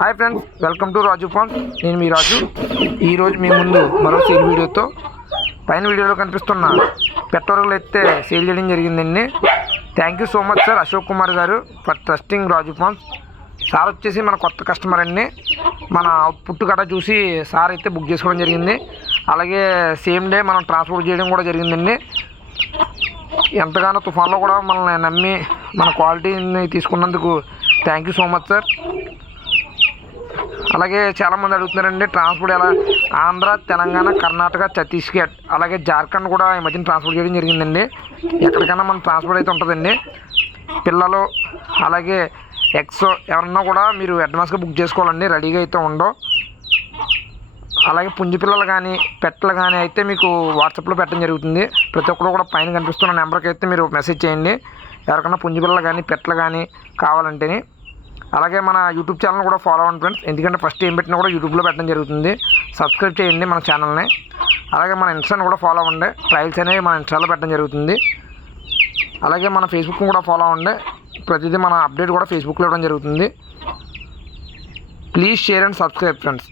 Hi friends, welcome to Raju farms. నేను మీ రాజు. ఈరోజు మీ ముందు మరో సేల్ వీడియోతో పైన వీడియోలో కనిపిస్తున్న పెట్టవరకులు అయితే సేల్ చేయడం జరిగిందండి. Thank you so much sir Ashok Kumar గారు for trusting Raju farms. Sir వచ్చేసి మన కొత్త కస్టమర్ అండి. మన అవుట్పుట్ గట్రా చూసి సార్ అయితే బుక్ చేసుకోవడం జరిగింది. అలాగే సేమ్ డే మనం ట్రాన్స్పోర్ట్ చేయడం కూడా జరిగిందండి. ఎంతగానో తుఫాన్లో కూడా మనల్ని నమ్మి మన క్వాలిటీని తీసుకున్నందుకు thank you so much sir. అలాగే చాలామంది అడుగుతున్నారండి ట్రాన్స్పోర్ట్ ఎలా, ఆంధ్ర, తెలంగాణ, కర్ణాటక, ఛత్తీస్గఢ్, అలాగే జార్ఖండ్ కూడా ఈ మధ్యన ట్రాన్స్పోర్ట్ చేయడం జరిగిందండి. ఎక్కడికైనా మన ట్రాన్స్పోర్ట్ అయితే ఉంటుందండి. పిల్లలు అలాగే ఎక్సో ఎవరన్నా కూడా మీరు అడ్వాన్స్గా బుక్ చేసుకోవాలండి, రెడీగా అయితే ఉండవు. అలాగే పుంజు పిల్లలు కానీ పెట్టలు కానీ అయితే మీకు వాట్సాప్లో పెట్టడం జరుగుతుంది. ప్రతి ఒక్కరు కూడా పైన కనిపిస్తున్న నెంబర్కి అయితే మీరు మెసేజ్ చేయండి ఎవరికైనా పుంజు పిల్లలు కానీ పెట్టలు కానీ కావాలంటే. అలాగే మన యూట్యూబ్ ఛానల్ కూడా ఫాలో అవ్వండి ఫ్రెండ్స్, ఎందుకంటే ఫస్ట్ ఏం పెట్టినా కూడా యూట్యూబ్లో పెట్టడం జరుగుతుంది. సబ్స్క్రైబ్ చేయండి మన ఛానల్ని. అలాగే మన ఇన్స్టాని కూడా ఫాలో అవ్వండి, ట్రయల్స్ అనేవి మన ఇన్స్టాలో పెట్టడం జరుగుతుంది. అలాగే మన ఫేస్బుక్ని కూడా ఫాలో అవ్వండి, ప్రతిదీ మన అప్డేట్ కూడా ఫేస్బుక్లో ఇవ్వడం జరుగుతుంది. Please share and subscribe friends.